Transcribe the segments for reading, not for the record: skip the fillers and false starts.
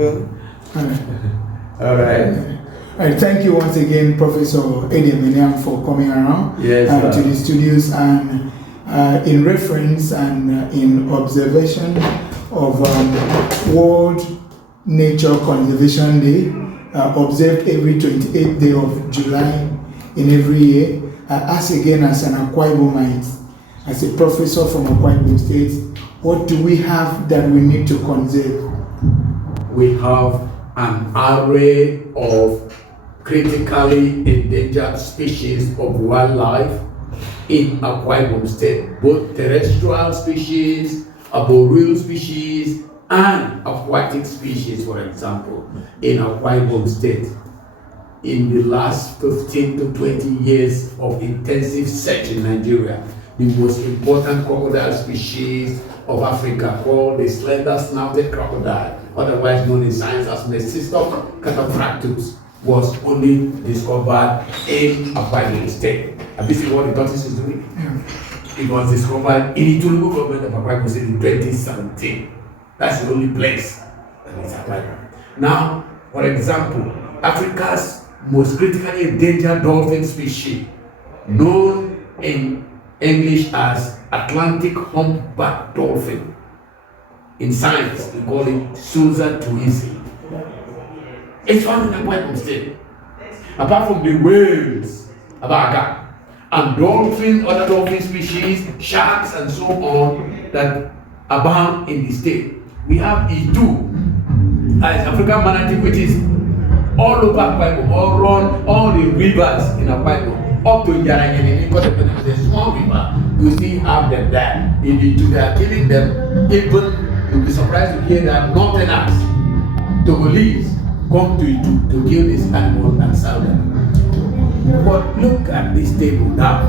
All right. Thank you once again, Professor Edem Eniang, for coming around to the studios, and in reference and in observation of World Nature Conservation Day, observed every 28th day of July in every year. I ask again, as an Akwa Ibomite, as a professor from Akwa Ibom State, what do we have that we need to conserve? We have an array of critically endangered species of wildlife in Akwa Ibom State, both terrestrial species, arboreal species, and aquatic species. For example, in Akwa Ibom State, in the last 15 to 20 years of intensive search in Nigeria, the most important crocodile species of Africa, called the slender-snouted crocodile, otherwise known in science as Mecistoc cataphractus, was only discovered in Akwa Ibom State. Have you seen what the tortoise is doing? It was discovered in the Tulugu government of Akwa Ibom State in 2017. That's the only place that is Akwa Ibom. Now, for example, Africa's most critically endangered dolphin species, known in English as Atlantic humpback dolphin. In science, we call it Sousa tuisi. It's found in Akwa Ibom State. Apart from the whales, abaga, and other dolphin species, sharks, and so on that abound in the state, we have Itu, as African manatee, which is all over Akwa Ibom, all the rivers in Akwa Ibom, up to Yaranyene, because the small river, you still have them there. In Itu, they are killing them. Even you'll be surprised to hear that Northerners, Togolese, come to Itu to kill this animal and sell them. But look at this table now.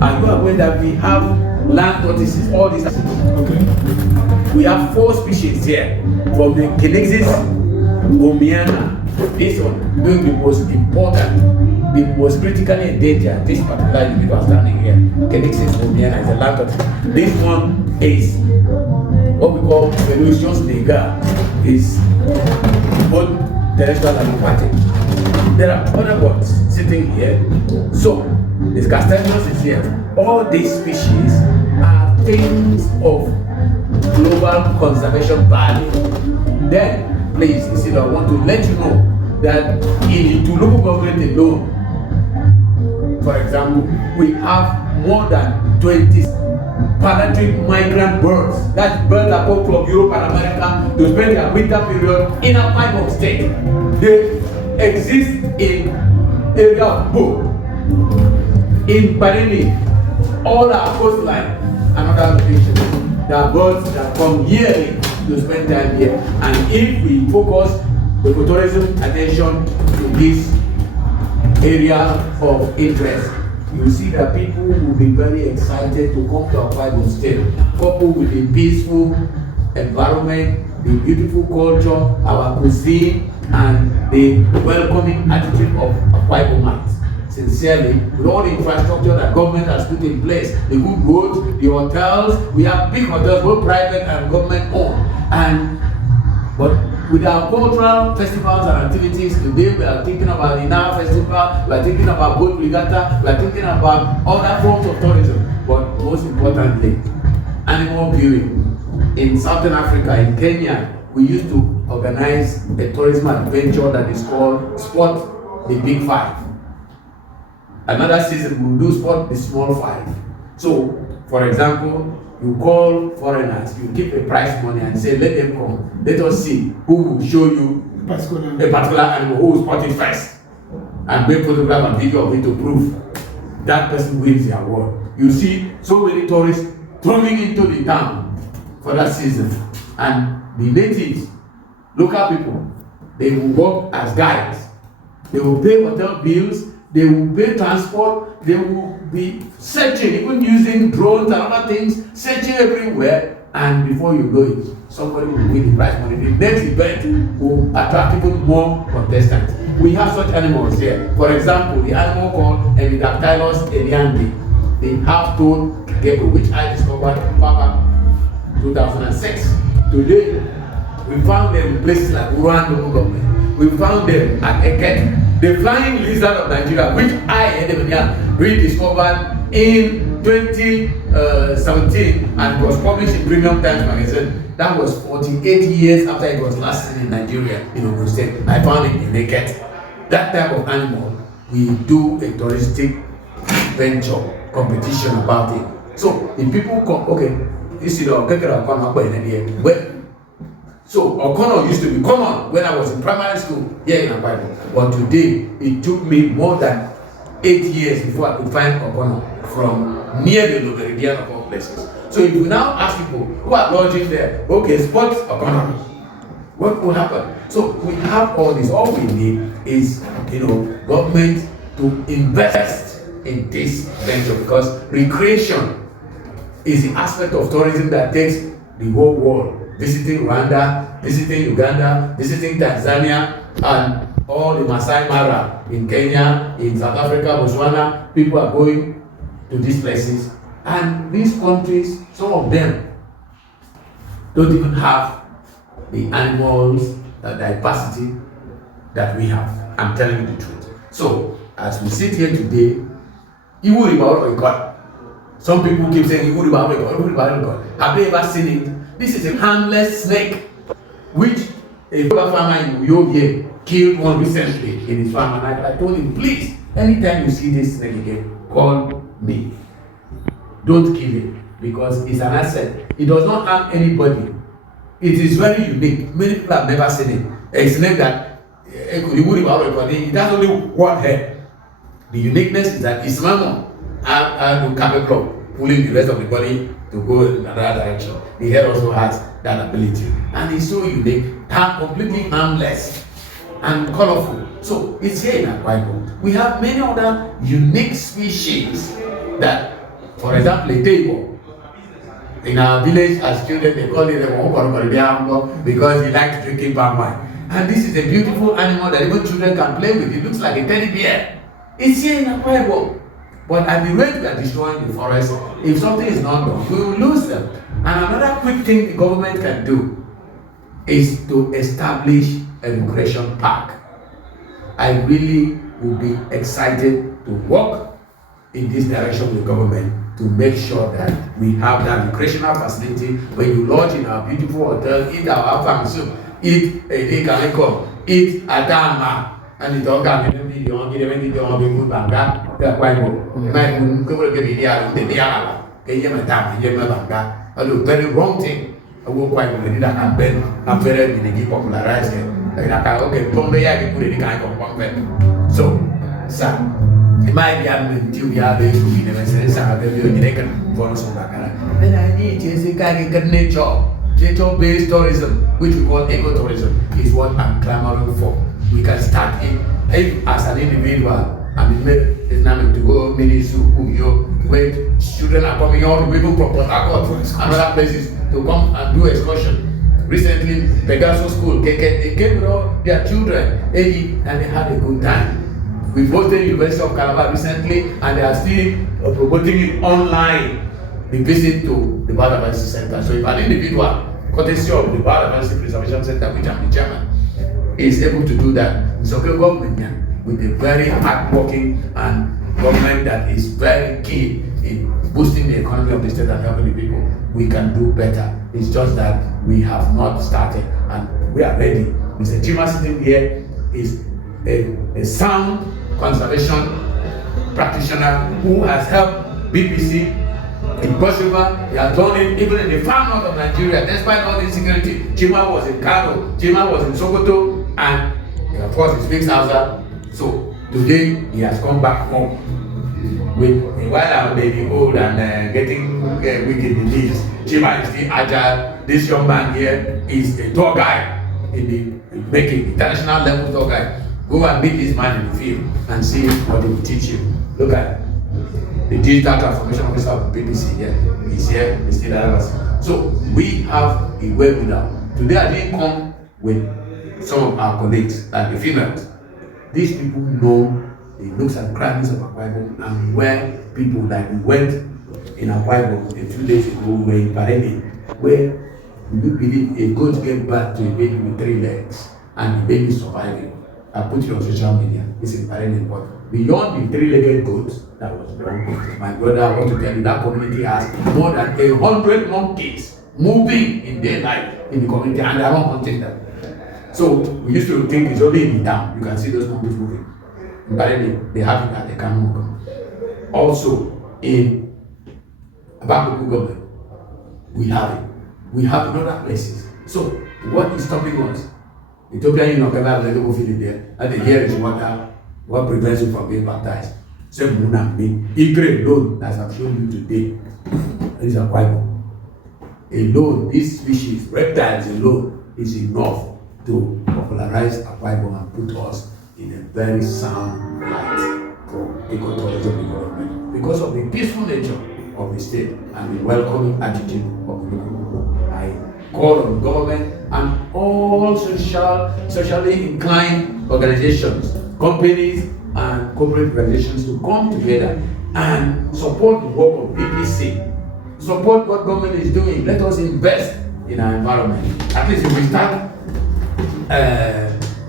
Are you aware that we have land tortoises, all these? Okay. We have 4 species here, from the Kinexis gomiana. This one being the most important, the most critically endangered. This particular individual standing here, Kinexis gomiana, is a land tortoise. This one is what we call Velocious niger, is both terrestrial and aquatic. There are other birds sitting here. So, this Castellius is here. All these species are things of global conservation value. Then, please, you see, I want to let you know that in the local government alone, for example, we have more than 20 planetary migrant birds. That's birds that come from Europe and America to spend their winter period in Akwa Ibom State. They exist in area of Bo, in Pareni, all our coastline, and other locations. There are birds that come yearly to spend time here. And if we focus ecotourism attention to this area of interest, you see that people will be very excited to come to Akwa Ibom State, coupled with the peaceful environment, the beautiful culture, our cuisine, and the welcoming attitude of Akwa Ibomites. Sincerely, with all the infrastructure that government has put in place, the good roads, the hotels, we have big hotels, both private and government owned. But with our cultural festivals and activities, today we are thinking about the Ina Festival, we are thinking about boat regatta, we are thinking about other forms of tourism. But most importantly, animal viewing. In Southern Africa, in Kenya, we used to organize a tourism adventure that is called Spot the Big Five. Another season we will do Spot the Small Five. So, for example, you call foreigners, you give a prize money and say, let them come. Let us see who will show you a particular animal, who will spot it first. And make photograph and video of it to prove that person wins the award. You see so many tourists thronging into the town for that season. And the natives, local people, they will work as guides. They will pay hotel bills, they will pay transport, they will be searching, even using drones and other things, searching everywhere, and before you know it, somebody will win the prize money. The next event will attract even more contestants. We have such animals here. For example, the animal called Prof Eniang, the half-toed gecko, which I discovered back in 2006. Today, we We found them in places like Uruan local government. We found them at Eket, the flying lizard of Nigeria, which I, Edem Eniang, rediscovered in 2017 and was published in Premium Times magazine. That was 48 years after it was last seen in Nigeria, in Ogun State. I found it in Eket. That type of animal, we do a touristic venture competition about it. So if people come, okay, this is so Okono used to be common when I was in primary school here in Akwa. But today it took me more than 8 years before I could find Okono from near the Meridian of all places. So if we now ask people who are lodging there, okay, spot Okono, what will happen? So we have all this. All we need is, government to invest in this venture, because recreation is the aspect of tourism that takes the whole world. Visiting Rwanda, visiting Uganda, visiting Tanzania, and all the Masai Mara in Kenya, in South Africa, Botswana, people are going to these places. And these countries, some of them don't even have the animals, the diversity that we have. I'm telling you the truth. So, as we sit here today, some people keep saying, have they ever seen it? This is a harmless snake, which a farmer in Uyoye killed one recently in his farm. And I told him, please, anytime you see this snake again, call me. Don't kill it, because it's an asset. It does not harm anybody. It is very unique. Many people have never seen it. A snake that it has only one head. The uniqueness is that it's mammal and capable of pulling the rest of the body to go in another direction. The head also has that ability, and it's so unique, completely harmless and colorful. So it's here in Akwa. We have many other unique species that, for example, a table. In our village, as children, they call it a because he likes drinking palm wine. And this is a beautiful animal that even children can play with. It looks like a teddy bear. It's here in Akwa. But at the rate we are destroying the forest, if something is not done, we will lose them. And another quick thing the government can do is to establish a recreation park. I really will be excited to work in this direction with the government to make sure that we have that recreational facility. When you lodge in our beautiful hotel, eat our farm soup, eat a day can eat adama, and it all can be the only good banga. They're quite good. Man, go to the Diala, a very wrong thing. I will quite really that I'm very popularized it. Okay, Pombeya, put it kind of one. So, sir. My young to be able to never says, I will be for some background. Then I need is a kind of nature-based tourism, which we call ecotourism, is what I'm clamoring for. We can start it as an individual. I mean, it's not to go mini zoo, where children are coming out, people from Port Harcourt and other places to come and do excursion. Recently, Pegasus School, they came with all their children, and they had a good time. We hosted University of Calabar recently, and they are still promoting it online. The visit to the Biodiversity Center. So if an individual, courtesy of the Biodiversity Preservation Center, which I'm the chairman, is able to do that, it's okay government with a very hard-working and government that is very keen in boosting the economy of the state and helping the people. We can do better. It's just that we have not started, and we are ready. Mr. Chima sitting here is a sound conservation practitioner who has helped BBC in Kosovo. He has done it even in the far north of Nigeria, despite all the insecurity. Chima was in Kano, Chima was in Sokoto, and of course he speaks Hausa. So today he has come back home. While I may be old and getting weak in the knees, Chima is still agile. This young man here is a tour guide in the making international level tour guide. Go and meet this man in the field and see what he will teach you. Look at the digital transformation officer of BBC here. He's here, he's still around. So we have a webinar. Today I didn't come with some of our colleagues, like the females. These people know the nooks and crannies of Akwa Ibom and where people, like we went in Akwa Ibom a few days ago, we were in Paremi, where you believe a goat gave birth to a baby with 3 legs and the baby is surviving? I put it on social media. It's very important. Beyond the 3-legged goat that was born, my brother, I want to tell you that community has more than 100 monkeys moving in daylight in the community, and they are not hunting them. So we used to think it's only in the town you can see those monkeys moving. Apparently, they have it at the Kanu. Also, in Abakuku government, we have it. We have in other places. So, what is stopping us? Ethiopian Union of Ever Available feeling there, and the here is what prevents you from being baptized. So, Muna, Igre alone, as I've shown you today, is a Bible. Alone, this species, reptiles alone, is enough to popularize a Bible and put us in a very sound light for ecotourism development because of the peaceful nature of the state and the welcoming attitude of the local people. I call on government and all socially inclined organizations, companies and corporate organizations to come together and support the work of BBC, support what government is doing. Let us invest in our environment. At least if we start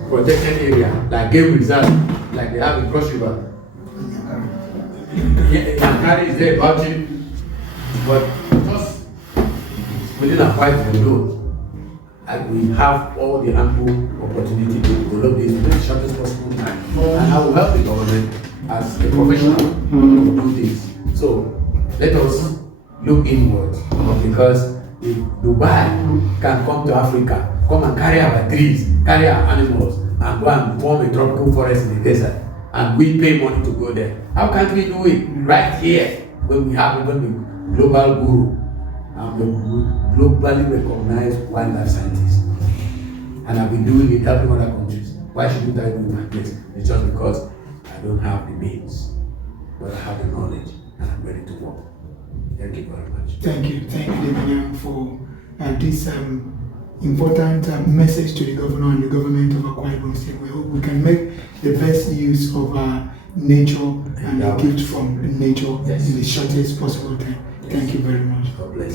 protected area like game reserve, like they have in Cross River. Yankari is there about it, but just within a 5 window, and we have all the ample opportunity to develop this in the shortest possible time. And I will help the government as a professional to do this. So let us look inward, because if Dubai can come to Africa, come and carry our trees, carry our animals, and go and form a tropical forest in the desert, and we pay money to go there. How can't we do it right here when we have even the global guru and the globally recognized wildlife scientist? And I've been doing it, helping other countries. Why shouldn't I do it in my place? It's just because I don't have the means, but I have the knowledge and I'm ready to work. Thank you very much. Thank you, Edem Eniang, for this important message to the governor and the government of Akwa Ibom State. We hope we can make the best use of our nature and the gift from nature in the shortest possible time. Thank you very much. God bless.